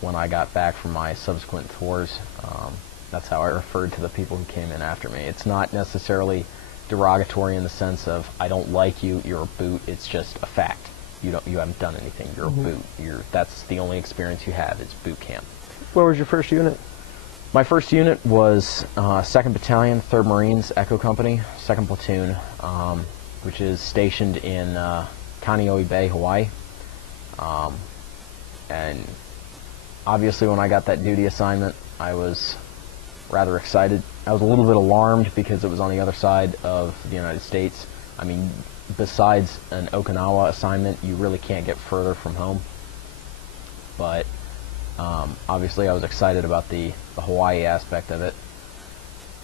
when I got back from my subsequent tours. That's how I referred to the people who came in after me. It's not necessarily derogatory in the sense of I don't like you, you're a boot. It's just a fact. You haven't done anything. You're a boot. That's the only experience you have is boot camp. Where was your first unit? My first unit was 2nd Battalion, 3rd Marines, Echo Company, 2nd Platoon, which is stationed in Kaneohe Bay, Hawaii. And obviously when I got that duty assignment, I was rather excited. I was a little bit alarmed because it was on the other side of the United States. I mean, besides an Okinawa assignment, you really can't get further from home. But obviously I was excited about the Hawaii aspect of it.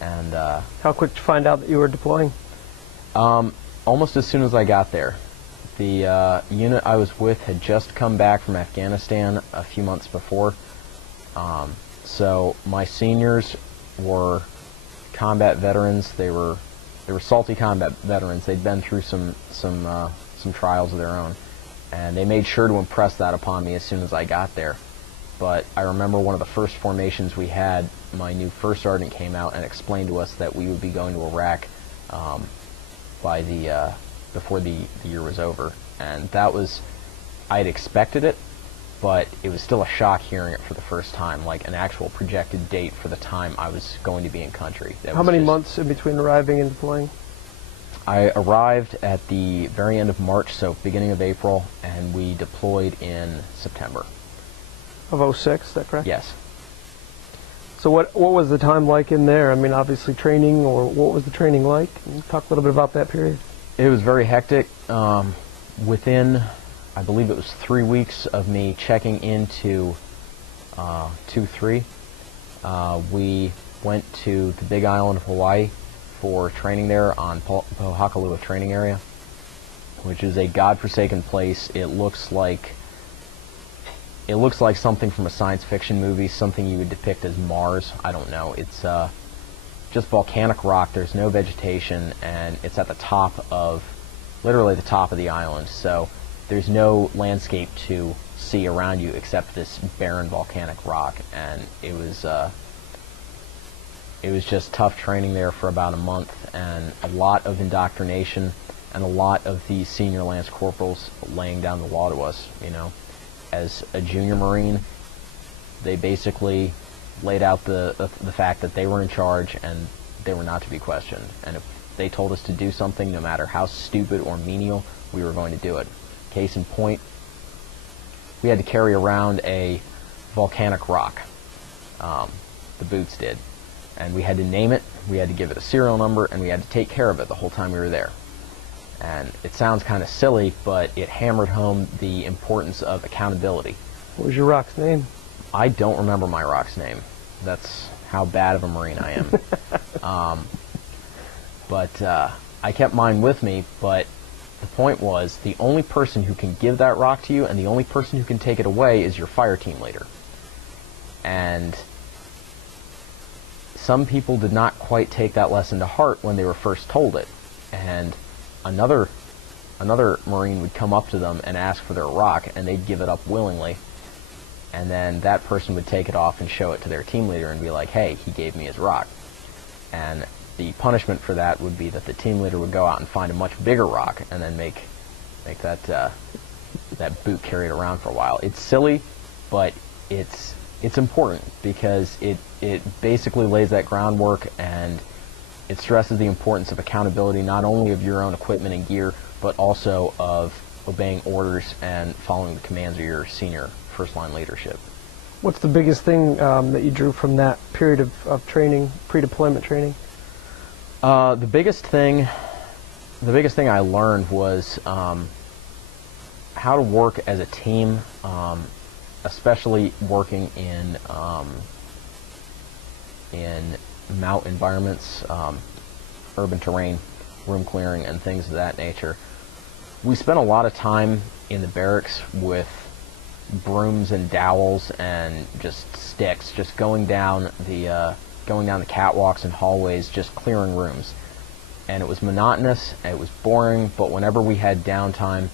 And how quick did you find out that you were deploying? Almost as soon as I got there. The unit I was with had just come back from Afghanistan a few months before. So my seniors were combat veterans. They were salty combat veterans. They'd been through some trials of their own, and they made sure to impress that upon me as soon as I got there. But I remember one of the first formations we had, my new first sergeant came out and explained to us that we would be going to Iraq by before the year was over, and that was, I had expected it, but it was still a shock hearing it for the first time, like an actual projected date for the time I was going to be in country. How many months in between arriving and deploying? I arrived at the very end of March, so beginning of April, and we deployed in September. Of 06, is that correct? Yes. So what was the time like in there? I mean, obviously training, or what was the training like? Can you talk a little bit about that period? It was very hectic. Within, I believe it was 3 weeks of me checking into 2-3, we went to the Big Island of Hawaii for training there on Pohakalua training area, which is a godforsaken place. It looks like something from a science fiction movie, something you would depict as Mars. I don't know. It's just volcanic rock. There's no vegetation, and it's at the top of, literally the top of the island. So there's no landscape to see around you except this barren volcanic rock, and it was just tough training there for about a month, and a lot of indoctrination, and a lot of the senior lance corporals laying down the law to us. You know, as a junior Marine, they basically laid out the fact that they were in charge and they were not to be questioned. And if they told us to do something, no matter how stupid or menial, we were going to do it. Case in point, we had to carry around a volcanic rock. The boots did. And we had to name it, we had to give it a serial number, and we had to take care of it the whole time we were there. And it sounds kind of silly, but it hammered home the importance of accountability. What was your rock's name? I don't remember my rock's name. That's how bad of a Marine I am. But I kept mine with me, but the point was, the only person who can give that rock to you and the only person who can take it away is your fire team leader. And some people did not quite take that lesson to heart when they were first told it. And another Marine would come up to them and ask for their rock, and they'd give it up willingly. And then that person would take it off and show it to their team leader and be like, hey, he gave me his rock. And the punishment for that would be that the team leader would go out and find a much bigger rock and then make that boot carry it around for a while. It's silly, but it's important because it basically lays that groundwork, and it stresses the importance of accountability, not only of your own equipment and gear, but also of obeying orders and following the commands of your senior first-line leadership. What's the biggest thing that you drew from that period of training, pre-deployment training? The biggest thing I learned was how to work as a team, especially working in mountain environments, urban terrain, room clearing, and things of that nature. We spent a lot of time in the barracks with brooms and dowels and just sticks, just going down the catwalks and hallways, just clearing rooms. And it was monotonous, it was boring, but whenever we had downtime,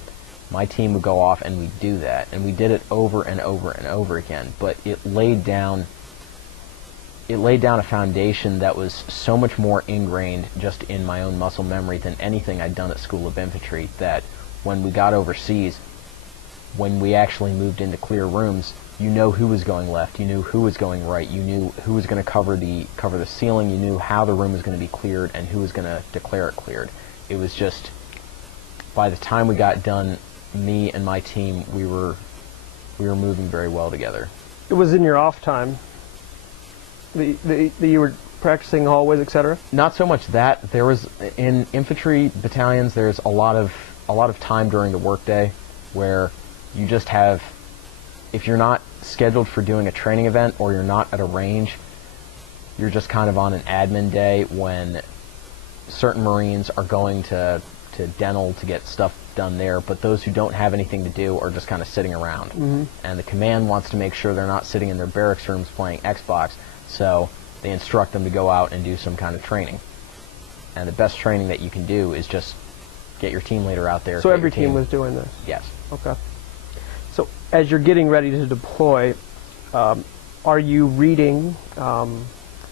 my team would go off and we'd do that, and we did it over and over and over again. But it laid down a foundation that was so much more ingrained just in my own muscle memory than anything I'd done at School of Infantry, that when we got overseas, when we actually moved into clear rooms, you know who was going left, you knew who was going right, you knew who was going to cover the ceiling, you knew how the room was going to be cleared and who was going to declare it cleared. It was just, by the time we got done, me and my team, we were moving very well together. It was in your off time that you were practicing hallways, etc.? Not so much that. There was, in infantry battalions, there's a lot of time during the workday where you just have, if you're not scheduled for doing a training event or you're not at a range, you're just kind of on an admin day when certain Marines are going to dental to get stuff done there, but those who don't have anything to do are just kind of sitting around. Mm-hmm. And the command wants to make sure they're not sitting in their barracks rooms playing Xbox, so they instruct them to go out and do some kind of training. And the best training that you can do is just get your team leader out there. So every team was doing this? Yes. Okay. So as you're getting ready to deploy, are you reading,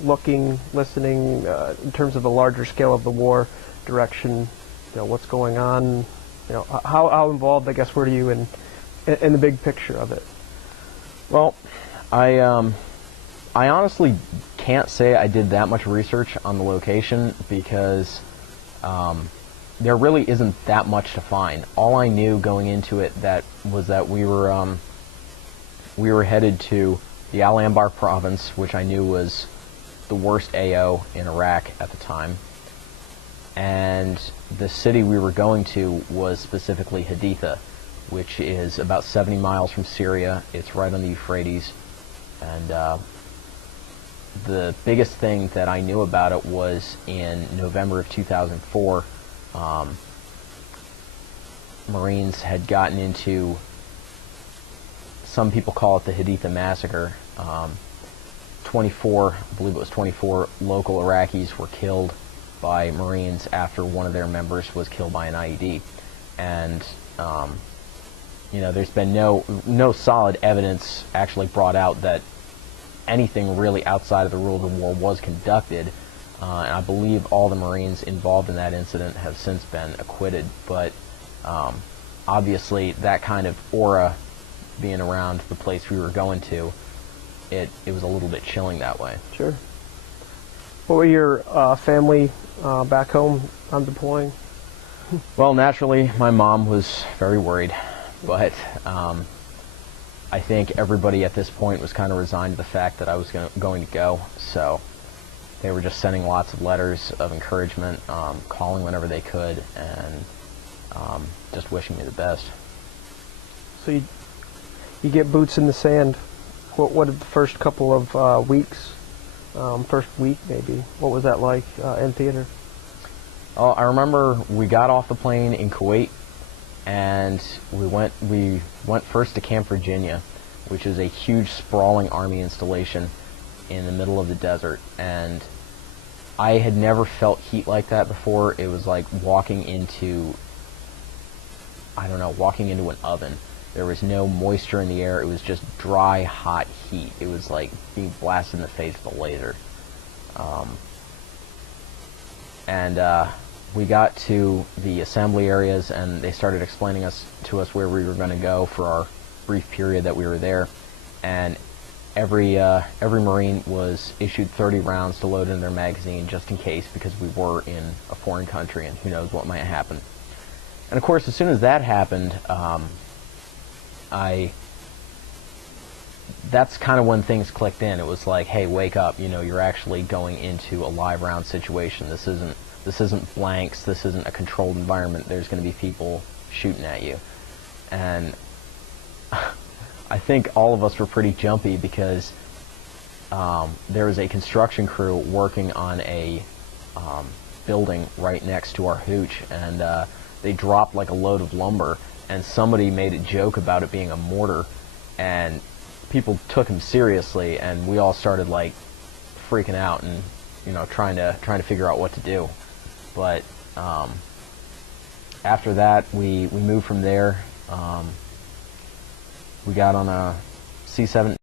looking, listening, in terms of the larger scale of the war direction, what's going on, how involved, I guess, were you in the big picture of it? Well, I honestly can't say I did that much research on the location because there really isn't that much to find. All I knew going into it was that we were headed to the Al Anbar province, which I knew was the worst AO in Iraq at the time. And the city we were going to was specifically Haditha, which is about 70 miles from Syria. It's right on the Euphrates. And the biggest thing that I knew about it was in November of 2004, Marines had gotten into, some people call it the Haditha massacre. 24, I believe it was 24 local Iraqis were killed by Marines after one of their members was killed by an IED. And there's been no solid evidence actually brought out that anything really outside of the rules of war was conducted, and I believe all the Marines involved in that incident have since been acquitted. But obviously that kind of aura being around the place we were going to, it was a little bit chilling that way. Sure. What were your family back home on deploying? Well, naturally, my mom was very worried, but I think everybody at this point was kind of resigned to the fact that I was going to go, so they were just sending lots of letters of encouragement, calling whenever they could, and just wishing me the best. So you get boots in the sand. What did the first couple of weeks, first week maybe, what was that like in theater? Oh, I remember we got off the plane in Kuwait, and we went first to Camp Virginia, which is a huge sprawling Army installation in the middle of the desert. And I had never felt heat like that before. It was like walking into an oven. There was no moisture in the air. It was just dry, hot heat. It was like being blasted in the face with a laser. We got to the assembly areas, and they started explaining to us where we were going to go for our brief period that we were there. And every Marine was issued 30 rounds to load in their magazine just in case, because we were in a foreign country and who knows what might happen. And of course, as soon as that happened, that's kind of when things clicked in. It was like, hey, wake up, you're actually going into a live round situation. This isn't blanks, this isn't a controlled environment. There's going to be people shooting at you. And I think all of us were pretty jumpy because there was a construction crew working on a building right next to our hooch, and they dropped like a load of lumber, and somebody made a joke about it being a mortar, and people took him seriously, and we all started like freaking out and trying to figure out what to do. But after that, we moved from there We got on a C-17